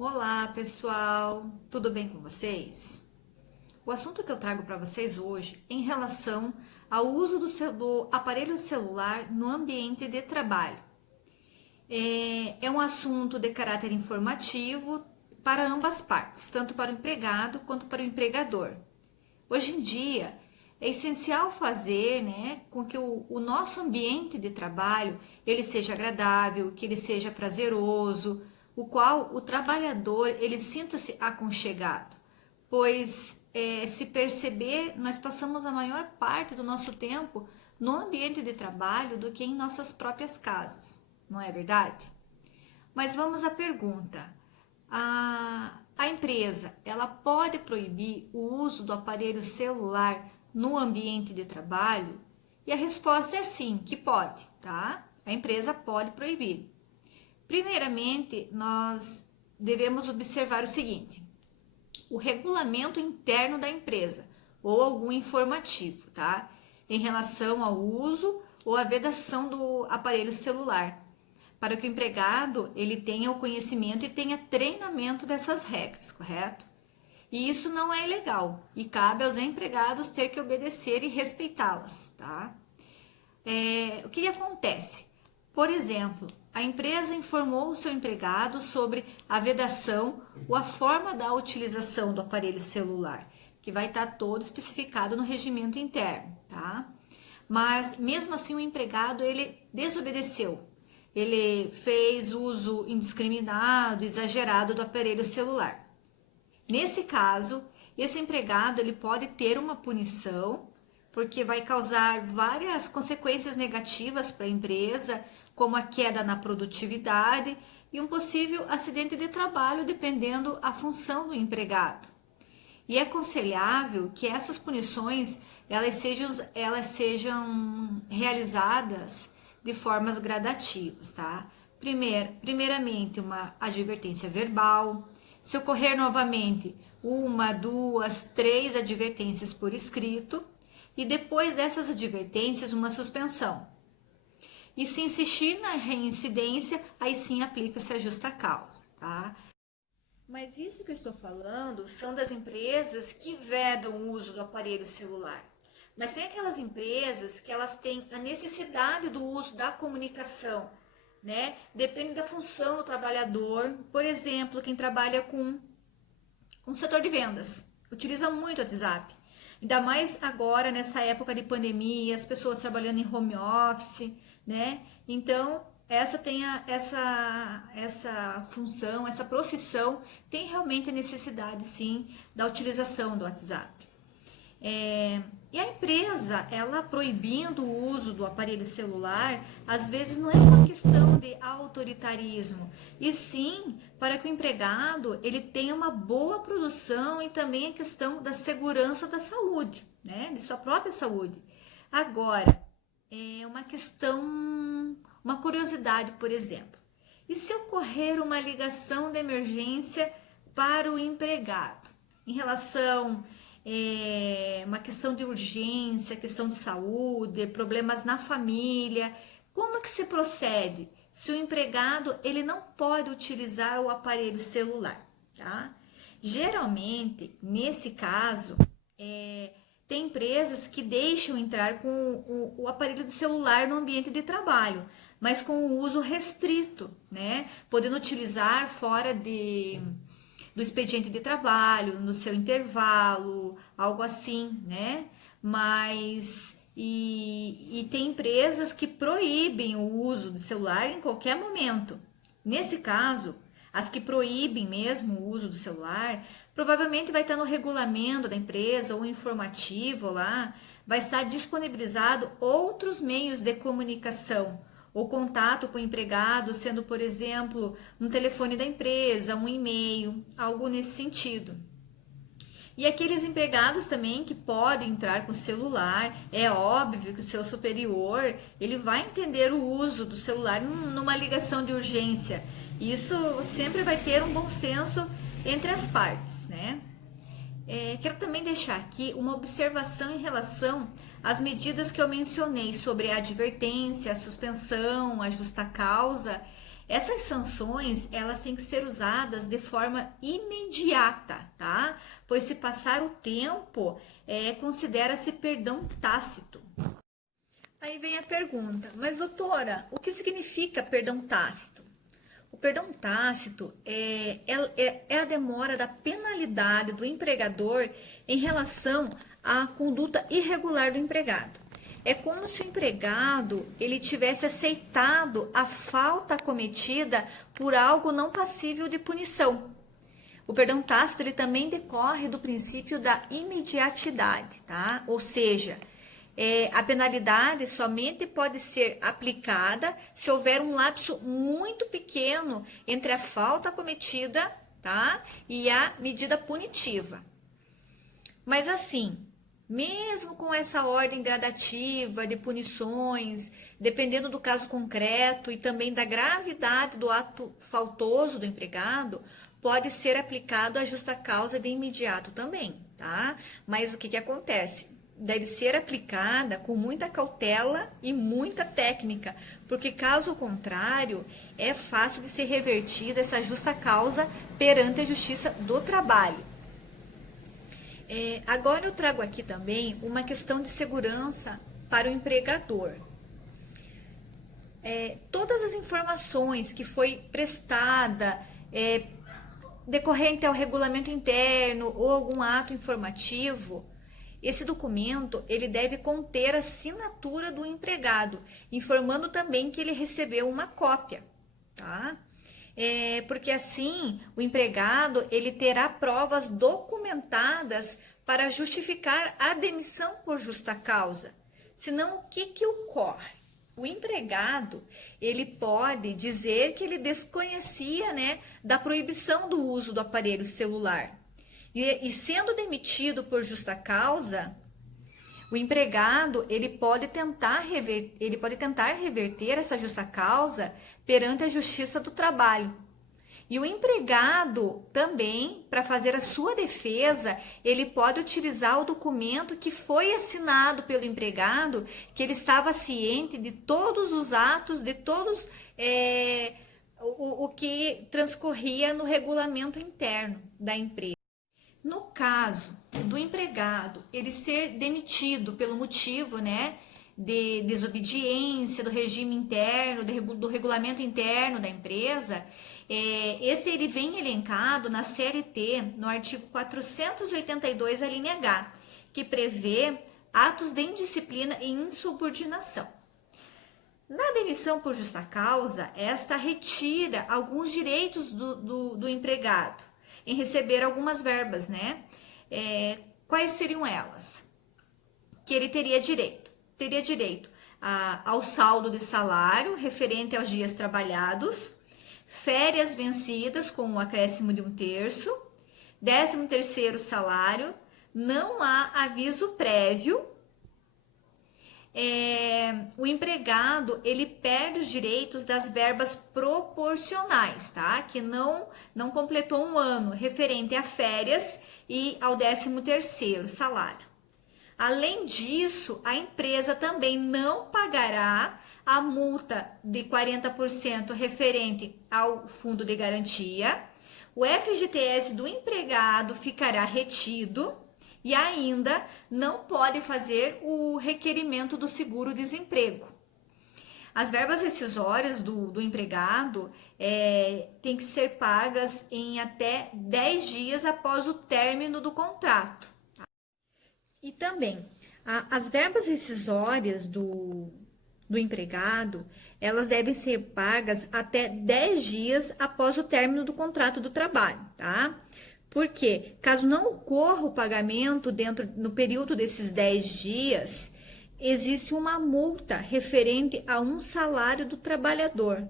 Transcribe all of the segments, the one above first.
Olá, pessoal, tudo bem com vocês? O assunto que eu trago para vocês hoje é em relação ao uso do aparelho celular no ambiente de trabalho. É um assunto de caráter informativo para ambas partes, tanto para o empregado quanto para o empregador. Hoje em dia, é essencial fazer, com que o nosso ambiente de trabalho ele seja agradável, que ele seja prazeroso, o qual o trabalhador ele sinta-se aconchegado, pois se perceber, nós passamos a maior parte do nosso tempo no ambiente de trabalho do que em nossas próprias casas, não é verdade? Mas vamos à pergunta. A empresa, ela pode proibir o uso do aparelho celular no ambiente de trabalho? E a resposta é sim, que pode, tá? A empresa pode proibir. Primeiramente, nós devemos observar o seguinte: o regulamento interno da empresa ou algum informativo, tá? Em relação ao uso ou à vedação do aparelho celular, para que o empregado ele tenha o conhecimento e tenha treinamento dessas regras, correto? E isso não é ilegal e cabe aos empregados ter que obedecer e respeitá-las, tá? O que acontece? Por exemplo, a empresa informou o seu empregado sobre a vedação ou a forma da utilização do aparelho celular, que vai estar todo especificado no regimento interno, tá? Mas mesmo assim o empregado ele desobedeceu. Ele fez uso indiscriminado, exagerado do aparelho celular. Nesse caso, esse empregado ele pode ter uma punição, porque vai causar várias consequências negativas para a empresa, como a queda na produtividade e um possível acidente de trabalho, dependendo a função do empregado. E é aconselhável que essas punições elas sejam realizadas de formas gradativas, tá? Primeiramente, uma advertência verbal. Se ocorrer novamente, uma, duas, três advertências por escrito. E depois dessas advertências, uma suspensão. E se insistir na reincidência, aí sim aplica-se a justa causa, tá? Mas isso que eu estou falando são das empresas que vedam o uso do aparelho celular. Mas tem aquelas empresas que elas têm a necessidade do uso da comunicação, né? Depende da função do trabalhador. Por exemplo, quem trabalha com o setor de vendas, utiliza muito o WhatsApp. Ainda mais agora, nessa época de pandemia, as pessoas trabalhando em home office, né? Então, essa função, essa profissão tem realmente a necessidade, sim, da utilização do WhatsApp. E a empresa, ela proibindo o uso do aparelho celular, às vezes não é uma questão de autoritarismo, e sim para que o empregado ele tenha uma boa produção e também a questão da segurança da saúde, né, de sua própria saúde. Agora, é uma questão, uma curiosidade, por exemplo. E se ocorrer uma ligação de emergência para o empregado em relação uma questão de urgência, questão de saúde, problemas na família, como que se procede se o empregado ele não pode utilizar o aparelho celular, tá? Geralmente, nesse caso, tem empresas que deixam entrar com o aparelho de celular no ambiente de trabalho, mas com o uso restrito, né? Podendo utilizar fora do expediente de trabalho, no seu intervalo, algo assim, né? Mas tem empresas que proíbem o uso do celular em qualquer momento. Nesse caso, as que proíbem mesmo o uso do celular, provavelmente vai estar no regulamento da empresa ou informativo lá, vai estar disponibilizado outros meios de comunicação ou contato com o empregado, sendo, por exemplo, um telefone da empresa, um e-mail, algo nesse sentido. E aqueles empregados também que podem entrar com o celular, é óbvio que o seu superior, ele vai entender o uso do celular numa ligação de urgência. Isso sempre vai ter um bom senso entre as partes, né? Quero também deixar aqui uma observação em relação às medidas que eu mencionei sobre a advertência, a suspensão, a justa causa. Essas sanções, elas têm que ser usadas de forma imediata, tá? Pois se passar o tempo, considera-se perdão tácito. Aí vem a pergunta, mas doutora, o que significa perdão tácito? O perdão tácito é a demora da penalidade do empregador em relação à conduta irregular do empregado. É como se o empregado ele tivesse aceitado a falta cometida por algo não passível de punição. O perdão tácito ele também decorre do princípio da imediatidade, tá? Ou seja, a penalidade somente pode ser aplicada se houver um lapso muito pequeno entre a falta cometida, tá? E a medida punitiva. Mas assim, mesmo com essa ordem gradativa de punições, dependendo do caso concreto e também da gravidade do ato faltoso do empregado, pode ser aplicado a justa causa de imediato também, tá? Mas o que acontece? Deve ser aplicada com muita cautela e muita técnica, porque caso contrário, é fácil de ser revertida essa justa causa perante a Justiça do Trabalho. Agora eu trago aqui também uma questão de segurança para o empregador. Todas as informações que foi prestada decorrente ao regulamento interno ou algum ato informativo, esse documento ele deve conter a assinatura do empregado, informando também que ele recebeu uma cópia, tá? Porque assim o empregado ele terá provas documentadas para justificar a demissão por justa causa. Senão, o que ocorre? O empregado ele pode dizer que ele desconhecia, né, da proibição do uso do aparelho celular. E sendo demitido por justa causa, o empregado ele pode tentar reverter essa justa causa perante a Justiça do Trabalho. E o empregado também, para fazer a sua defesa, ele pode utilizar o documento que foi assinado pelo empregado, que ele estava ciente de todos os atos, de todos o que transcorria no regulamento interno da empresa. No caso do empregado ele ser demitido pelo motivo, né, de desobediência do regime interno, do regulamento interno da empresa, esse ele vem elencado na CLT, no artigo 482, a linha H, que prevê atos de indisciplina e insubordinação. Na demissão por justa causa, esta retira alguns direitos do empregado em receber algumas verbas, né? Quais seriam elas? Que ele teria direito? Teria direito ao saldo de salário referente aos dias trabalhados, férias vencidas com o acréscimo de 1/3, 13º salário, não há aviso prévio. O empregado ele perde os direitos das verbas proporcionais, tá? Que não completou um ano, referente a férias e ao 13º salário. Além disso, a empresa também não pagará a multa de 40% referente ao fundo de garantia. O FGTS do empregado ficará retido. E ainda não pode fazer o requerimento do seguro-desemprego. As verbas rescisórias do empregado têm que ser pagas em até 10 dias após o término do contrato. E também, as verbas rescisórias do empregado, elas devem ser pagas até 10 dias após o término do contrato do trabalho, tá? Porque, caso não ocorra o pagamento no período desses 10 dias, existe uma multa referente a um salário do trabalhador.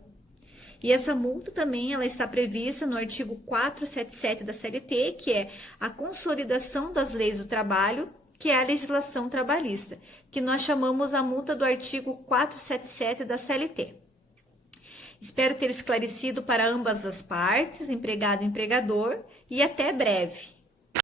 E essa multa também ela está prevista no artigo 477 da CLT, que é a consolidação das leis do trabalho, que é a legislação trabalhista, que nós chamamos a multa do artigo 477 da CLT. Espero ter esclarecido para ambas as partes, empregado e empregador, e até breve.